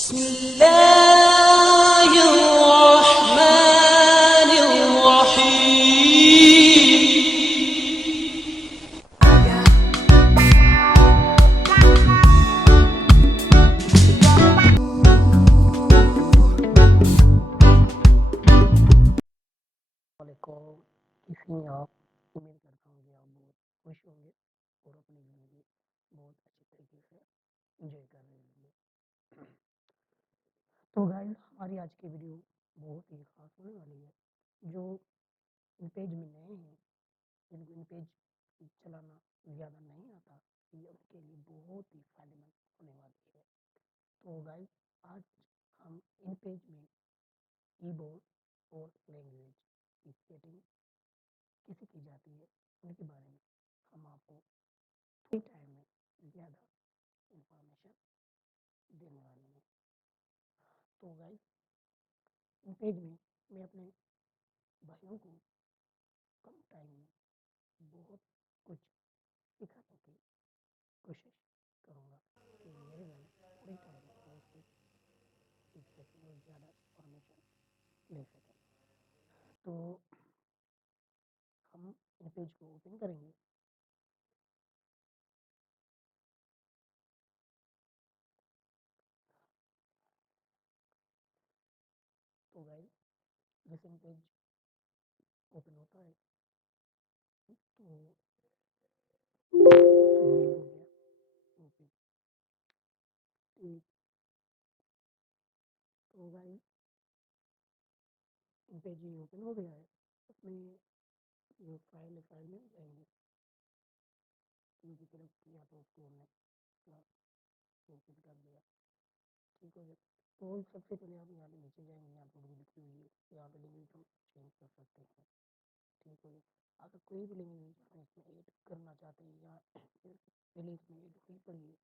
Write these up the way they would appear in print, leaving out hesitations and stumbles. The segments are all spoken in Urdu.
بسم الله الرحمن الرحيم. علیکم. کسی میں آپ امید کرتا ہوں کہ آپ بہت خوش ہوں گے اور اپنی زندگی بہت اچھی طریقے سے انجوائے کر رہے ہوں گے. تو گائز ہماری آج کی ویڈیو بہت ہی خاص ہونے والی ہے. جو ان پیج میں نئے ہیں جن کو ان پیج چلانا زیادہ نہیں آتا یہ ان کے لیے بہت ہی فائدہ مند ہونے والی ہے. تو گائز آج ہم ان پیج میں کی بورڈ اور لینگویج کی سیٹنگ کیسے کی جاتی ہے ان کے بارے میں ہم آپ کو تھوڑے ٹائم میں زیادہ انفارمیشن دینے والے ہیں. تو گائز ان پیج میں اپنے بھائیوں کو کم ٹائم میں بہت کچھ سکھانے کی کوشش کروں گا کہ میرے بھائی تھوڑے ٹائم میں بہت کچھ سیکھ سکیں اور زیادہ انفارمیشن لے سکیں. تو ہم ان پیج کو اوپن کریں گے. تو گائز جیسے ان پیج اوپن ہوتا ہے تو یہ ہو گیا اوپن. تو گائز ان پیج یہ اوپن ہو گیا ہے. اس میں جو فائل میں جائیں گے ان کی طرف یا تو اس کو ہم نے اوپن کر دیا. ٹھیک ہو گیا. تو سب سے پہلے آپ یہاں پہ نیچے جائیں گے. یہاں پہ اردو لکھی ہوئی ہے. یہاں پہ لینگویج ہم چینج کر سکتے ہیں. ٹھیک ہو گیا. اگر کوئی بھی لینگویج ہم اس میں ایڈ کرنا چاہتے ہیں یا پہلے اس میں ایڈ ہوئی پڑی ہے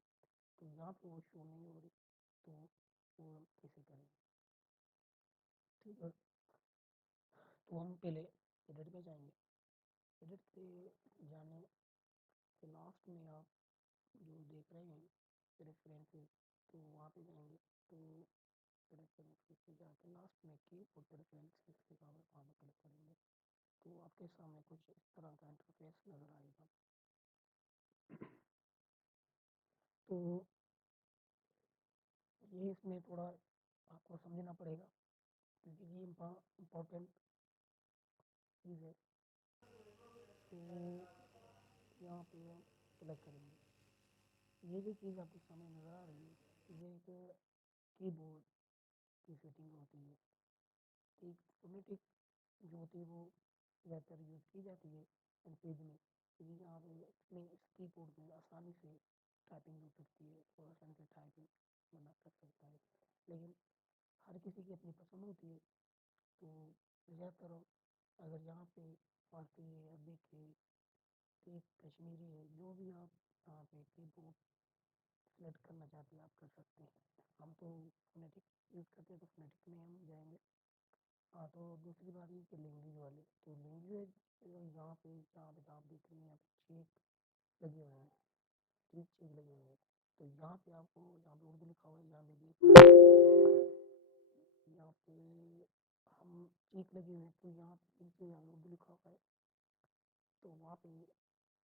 تو یہاں پہ وہ شو نہیں ہو رہی تو وہ ہم کیسے کریں گے. ٹھیک ہے. تو ہم پہلے ایڈٹ پہ جائیں گے. ایڈٹ پہ جانے کے لاسٹ میں آپ جو دیکھ رہے ہیں ریفرنسز تو وہاں پہ جائیں گے. تو ریفرنسز پہ جا کے لاسٹ میں کی بورڈ ریفرنسز وہاں پہ کلک کریں گے تو آپ کے سامنے کچھ اس طرح کا انٹرفیس نظر آئے گا. تو یہ اس میں تھوڑا آپ کو سمجھنا پڑے گا کیونکہ یہ امپورٹنٹ چیز ہے. تو یہاں پہ ہم کلک کریں گے. یہ جو چیز آپ کے سامنے نظر آ رہی ہے یہ ایک کی بورڈ کی سیٹنگ ہوتی ہے. ایک فونیٹک جو ہوتی ہے وہ زیادہ تر یوز کی جاتی ہے ان پیج میں کیونکہ یہاں پہ اس میں اس کی بورڈ میں آسانی سے ٹائپنگ ہو سکتی ہے اور آسانی سے ٹائپنگ بنا کر سکتا ہے. لیکن ہر کسی کی اپنی پسند ہوتی ہے. تو زیادہ تر اگر یہاں پہ فارسی ہے عربی ہے کشمیری ہے جو بھی آپ یہاں پہ کی بورڈ سلیکٹ کرنا چاہتے ہیں آپ کر سکتے ہیں. ہم تو فونیٹک یوز کرتے ہیں تو فونیٹک میں ہم جائیں گے. ہاں تو دوسری بات یہ کہ لینگویج والے تو لینگویج یہاں پہ جہاں پہ آپ دیکھ رہے ہیں یہاں پہ چیک لگے ہوئے ہیں. چیک لگے ہوئے ہیں تو یہاں پہ آپ کو یہاں پہ اردو لکھا ہوا ہے. یہاں پہ بھی یہاں پہ ہم چیک لگے ہوئے ہیں تو یہاں پہ یہاں اردو لکھا ہوا ہے تو وہاں پہ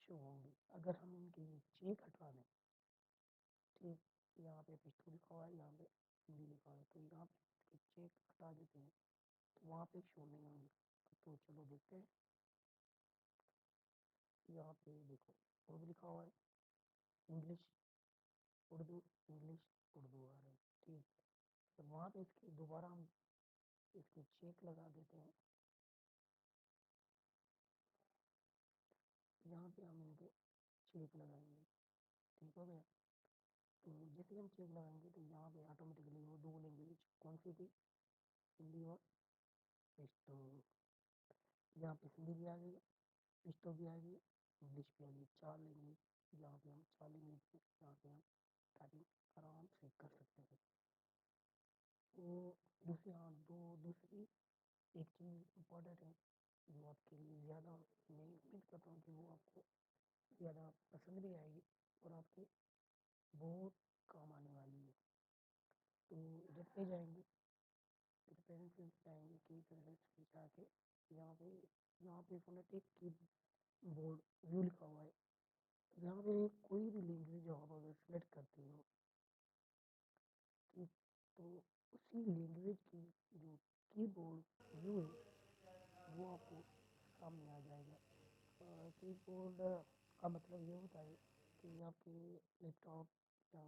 شو ہوں گی. اگر ہم ان کی چیک ہٹا دیں ٹھیک یہاں پہ پشتو لکھا ہوا ہے یہاں پہ ہندی لکھا ہوا ہے تو یہاں پہ چیک ہٹا دیتے ہیں تو وہاں پہ شو نہیں ہوں گی. تو چلو دیکھتے ہیں. یہاں پہ دیکھو اردو لکھا ہوا ہے انگلش اردو انگلش اردو آ رہا ہے. ٹھیک تو وہاں پہ اس کی دوبارہ ہم اس کی چیک لگا دیتے ہیں. یہاں پہ ہم ان کے چیک لگائیں گے. ٹھیک ہو گیا. تو جیسے ہم چیک لگائیں گے تو یہاں پہ آٹومیٹکلی وہ دو لینگویج کون سی تھی ہندی اور پشتو. یہاں پہ ہندی بھی آ گئی پشتو بھی آ گئی انگلش بھی آ گئی. چار لینگویج یہاں پہ ہم چار لینگویج یہاں پہ ہم ٹائپنگ آرام سے کر سکتے ہیں. تو دوسری ایک چیز امپورٹنٹ ہے جو آپ کے لیے زیادہ میں امید کرتا ہوں کہ وہ آپ کو زیادہ پسند بھی آئے گی اور آپ کے بہت کام آنے والی ہے. تو پہ جائیں گے، پھر پریفرنس جائیں گے کہ پریفرنس پہ جا کے یہاں پہ فونیٹک کی بورڈ ویو لکھا ہوا ہے. یہاں پہ کوئی بھی لینگویج آپ اگر سلیکٹ کرتے ہو ٹھیک، تو اسی لینگویج کی جو کی بورڈ ویو ہے وہ آپ کو سامنے آ جائے گا. کی بورڈ کا مطلب یہ ہوتا ہے کہ آپ کے لیپ ٹاپ یا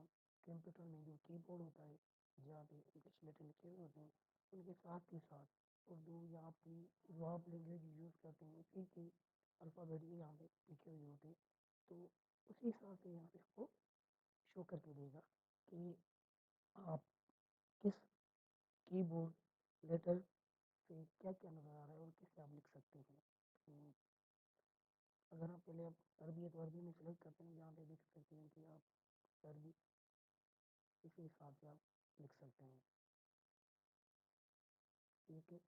کمپیوٹر میں جو کی بورڈ ہوتا ہے جہاں پہ انگلش لیٹر لکھے ہوئے ہوتے ہیں ان کے ساتھ ہی ساتھ اردو یا آپ کی جو آپ لینگویج یوز کرتے ہیں اسی کے الفابیٹ بھی یہاں پہ لکھے ہوئے ہوتے ہیں. تو اسی حساب سے یہاں پہ آپ کو شو کر کے دے گا کہ آپ کس کی بورڈ لیٹر سے کیا کیا نظر آ رہا ہے اور کس سے آپ لکھ سکتے ہیں. تو اگر آپ پہلے آپ عربی ہے تو عربی میں سلیکٹ کرتے ہیں، جہاں پہ دیکھ سکتے ہیں کہ آپ عربی اسی حساب سے آپ لکھ سکتے ہیں. ٹھیک ہے،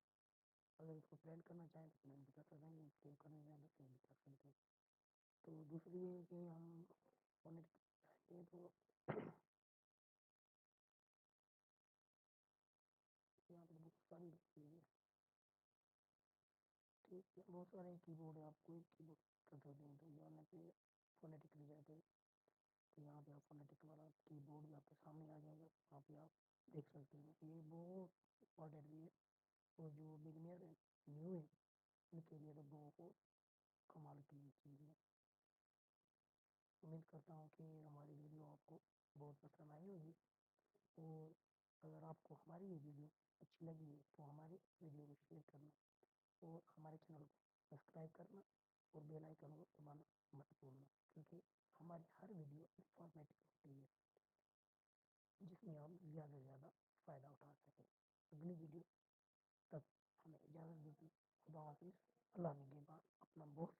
اگر اس کو پلان کرنا چاہیں تو پلان بھی کر سکتے ہیں، سیو کرنا چاہیں تو سیو بھی کر سکتے ہیں. تو دوسری یہ ہے کہ ہم فونیٹک چاہتے ہیں تو یہاں پہ بہت ساری چیزیں ہیں. ٹھیک ہے، بہت سارے کی بورڈ ہیں، آپ کوئی کی بورڈ کر سکتے ہیں. تو یہاں پہ فونیٹک لے جاتے ہیں تو یہاں پہ آپ فونیٹک والا کی بورڈ بھی آپ کے سامنے آ جائے گا، وہاں پہ آپ دیکھ سکتے ہیں. یہ بہت امپورٹنٹ بھی ہے اور جو بگنیئر ہے نیو ہے ان کے لیے تو بہت کمال کی چیز ہے. امید کرتا ہوں کہ ہماری ویڈیو آپ کو بہت پسند آئی ہوگی، اور اگر آپ کو ہماری یہ ویڈیو اچھی لگی ہے تو ہماری ویڈیو کو شیئر کرنا اور ہمارے چینل کو سبسکرائب کرنا اور بیل آئکن کو دبانا مت بھولنا، کیونکہ ہماری ہر ویڈیو انفارمیٹیو ہوتی ہے جس میں آپ زیادہ سے زیادہ فائدہ اٹھا سکیں. اگلی ویڈیو تک ہمیں اجازت دیجیے. خدا حافظ. اللہ نگہبان. اپنا بہت